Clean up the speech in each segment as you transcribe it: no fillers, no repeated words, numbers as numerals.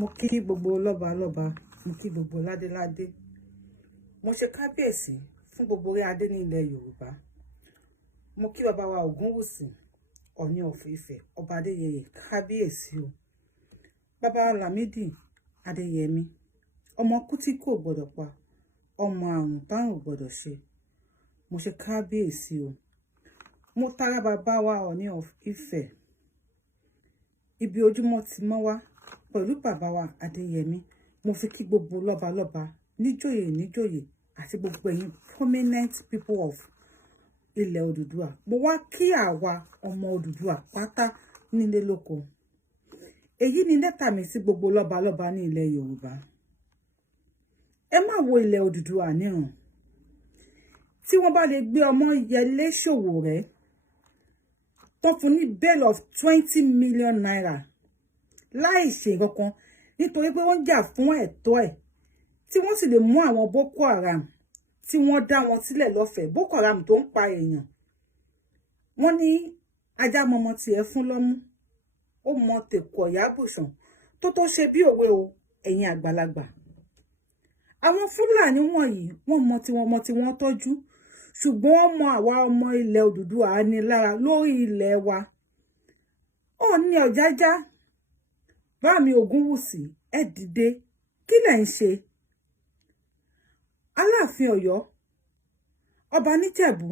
Mo kí gbogbo lọ́ba lọ́ba, mo kí gbogbo ládé ládé. Mo ṣe kábíyèsí fún gbogbo orí adé ní ilẹ̀ Yorùbá. Mo kí bàbá wa Ògúnwùsì, Ọọ̀ni of Ifẹ̀, ọba Adéyẹyè, kábíyèsí o. Bàbá Lámídì Adéyẹmí, ọmọ kú tí kò gbọdọ̀ pa, ọmọ àrùn táwọn ò gbọdọ̀ ṣe. Mo ṣe kábíyèsí o. Mo tara bàbá wa Ọọ̀ni of Ifẹ̀, ibi ojúmọ́ ti mọ́ wá pẹ̀lú bàbá wa Adéyẹmí. Mo fi kí gbogbo lọ́ba lọ́ba, níjòyè níjòyè àti gbogbo ẹ̀yin prominent people of ilẹ̀ Odùduwà. Mo wá kí àwa ọmọ Odùduwà pátá nílé lóko. Èyí ni lẹ́tà mi sí gbogbo lọ́ba lọ́ba ní ilẹ̀ Yorùbá. Ẹ má wo ilẹ̀ Odùduwà níran. Tí wọ́n bá lè gbé ọmọ Yẹlé Sowore tó fún ní bail of 20 million naira láì ṣe nǹkan nítorí pé wọ́n jà fún ẹ̀tọ́ ẹ̀, tí wọ́n sì lè mú àwọn Boko Haram tí wọ́n dá wọn sílẹ̀ lọ́fẹ̀ẹ́, Boko Haram tó ń pa èèyàn. Wọ́n ní ajá mọmọ tiẹ̀ fún lọ́mú, ó mọ tèkọ̀ Ìyábùsàn tó ṣe bí òwe o, ẹ̀yin àgbàlagbà. Àwọn Fúlàní wọ̀nyí wọ́n mọ tí wọ́n tọ́jú, ṣùgbọ́n wọ́n mọ àwa ọmọ ilẹ̀ Odùduwà ní lára lórí ilẹ̀ wa. Ọọ̀ni Ọ̀jájá, bá mi Ògúnwùsì, ẹ dìde, kí lẹ̀ ń ṣe? Aláàfin Ọ̀yọ́, ọba níjẹ̀bú,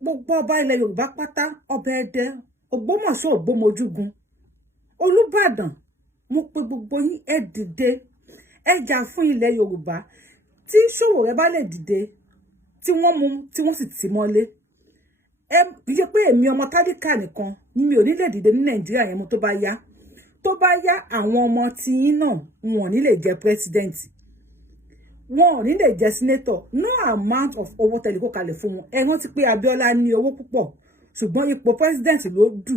gbogbo ọba ilẹ̀ Yorùbá pátá, ọba Ẹdẹ, Ògbómọ̀ṣọ́, Ògbómojúgun, Olúbàdàn, mo pe gbogbo yín, ẹ dìde, ẹ jà fún ilẹ̀ Yorùbá. Tí Sowore bá lè dìde, tí wọ́n mú, tí wọ́n sì tì mọ́lé, ẹ yẹ pé èmi ọmọ tálíkà nìkan ni mi ò ní lè dìde ní Nàìjíríà yẹn mo tó bá yá. Tó bá yá, àwọn ọmọ tiyín náà wọn ò ní lè jẹ president, wọn ò ní lè jẹ senator. No amount of owó tẹ̀lé kó kalẹ̀ fún wọn. Ẹ rántí pé Abíọ́lá ní owó púpọ̀, ṣùgbọ́n ipò president ló dù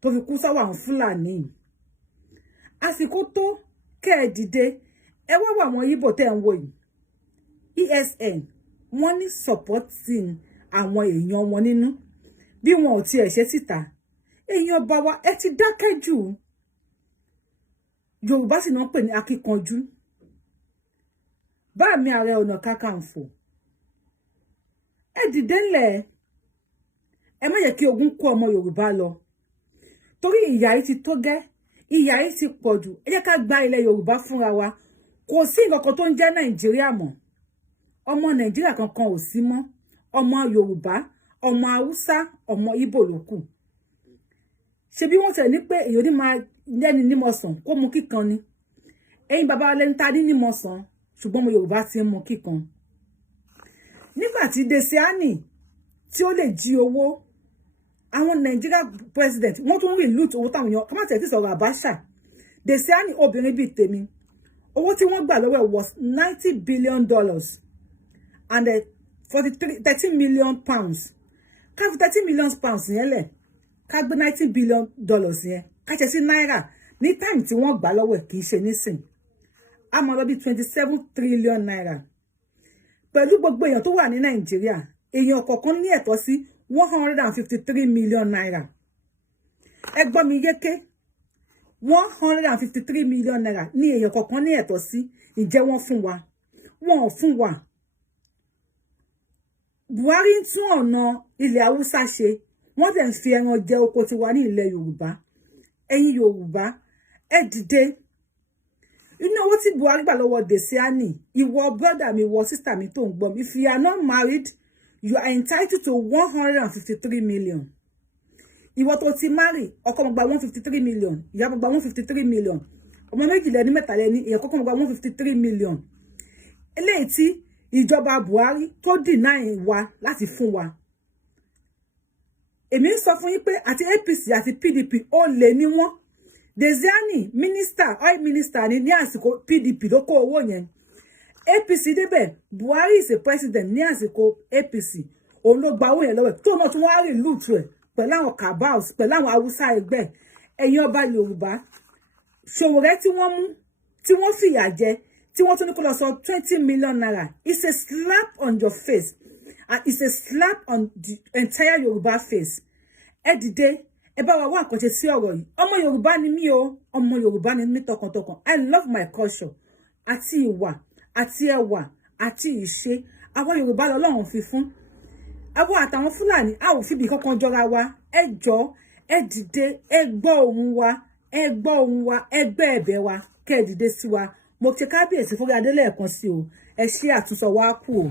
tó fi kú sáwọ́ àwọn Fúlàní. Àsìkò tó kẹ́ ẹ dìde. Ẹ wá wà àwọn Ìgbò tẹ́ ń wò yìí, ESN, wọ́n ní supporting àwọn èèyàn wọn nínú bí wọn ò tiẹ̀ ṣe síta. Èèyàn bá wa, ẹ ti dákẹ́ jù. Yorùbá sì náà ń pè ní akíkanjú. Bá mi Ààrẹ Ọ̀nà Kakanfò, ẹ dìde ńlẹ̀. Ẹ má yẹ kí ogun kó ọmọ Yorùbá lọ, torí ìyà yìí ti tó gẹ́, ìyà yìí ti pọ̀ jù. Ẹ jẹ́ ká gba ilẹ̀ Yorùbá fúnra wa. Kò sí nǹkan tó ń jẹ́ Nàìjíríà mọ́. Ọmọ Nàìjíríà kankan ò sí mọ́. Ọmọ Yorùbá, ọmọ Haúsá, ọmọ Ìgbò ló kù. Ṣebí wọ́n tẹ̀ ní pé èèyàn ní máa lẹ́ni nímọ̀sán kó mu kíkan ni. Ẹ̀yin bàbá wa lẹ́ni ta ní nímọ̀sán, ṣùgbọ́n ọmọ Yorùbá ti ń mu kíkan. Nígbà tí Desiani tí ó lè jí owó, àwọn Nigeria president wọ́n tún rí loot owó táwọn èèyàn, ká má tẹ̀ tí sọ̀rọ̀ Abacha. Desiani, obìnrin bíi tèmi, owó tí wọ́n gbà lọ́wọ́ ẹ̀ was $90 billion and 13 million pounds. Ká fi 13 million pounds yẹn lẹ̀, ká gbé $90 billion yẹn, ká ṣe sí náírà ní time tí wọ́n gbà lọ́wọ́ ẹ̀, kì í ṣe nísìn. A máa lọ bí 27 trillion naira. Pẹ̀lú gbogbo èèyàn tó wà ní Nàìjíríà, èèyàn kọ̀ọ̀kan ní ẹ̀tọ́ sí 153 million naira. Ẹ gbọ́ mi yéké, 153 million naira ní èèyàn kọ̀ọ̀kan ní ẹ̀tọ́ sí. Ǹjẹ́ wọ́n fún wa? Wọn ò fún wa. Buhari ń tún ọ̀nà ilẹ̀ Haúsá ṣe, wọ́n dẹ̀ ń fi ẹran jẹ oko tiwa ní ilẹ̀ Yorùbá. Ẹ̀yin Yorùbá, ẹ dìde. Inú owó tí Buhari gbà lọ́wọ́ Desiani, ìwọ brother mi, ìwọ sister mi tó ń gbọ́ mi, if you are not married, you are entitled to 153 million. Ìwọ tó ti marry, ọkọ mo gba 153 million, ìyá mo gba 153 million, ọmọ méjìlélẹ́ni mẹ́tàlẹ́ni, èèyàn kọ́kọ́ mo gba 153 million. Eléyìí tí ìjọba Buhari tó deny wa láti fún wa. Èmi ń sọ fún yín pé àti APC àti PDP ó lè ní wọ́n. Desiani minister, oil minister ní àsìkò PDP ló kó owó yẹn. APC débẹ̀, Buhari is a president ní àsìkò APC. Òun ló gba owó yẹn lọ́wọ́ ẹ̀, tó náà tún wá rí loot rẹ̀ pẹ̀lú àwọn cabals, pẹ̀lú àwọn Haúsá ẹgbẹ́. Ẹ̀yin ọba Yorùbá, Sowore tí wọ́n mú, tí wọ́n fìyà jẹ, tí wọ́n tún ní kó lọ sọ 20 million naira. It's a slap on your face, and it's a slap on the entire Yorùbá face. Ẹ dìde, ẹ bá wa wá nǹkan ṣe sí ọ̀rọ̀ yìí. Ọmọ Yorùbá ni mí o, ọmọ Yorùbá ni mí tọkàntọkàn. I love my culture àti ìwà àti ẹwà àti ìṣe. Àwa Yorùbá lọ́lọ́run fi fún. Àwa àtàwọn Fúlàní a ò fi bí kankan jọra wa. Ẹ jọ̀ọ́, ẹ dìde, ẹ gbọ́ ohùn wa, ẹ gbọ́ ohùn wa, ẹ gbẹ́ ẹ̀bẹ̀ wa, kẹ́ ẹ dìde sí wa. Mo ṣe kábíyèsí fún Adé lẹ́ẹ̀kan sí o. Ẹ ṣe àtúnṣe wa kù o.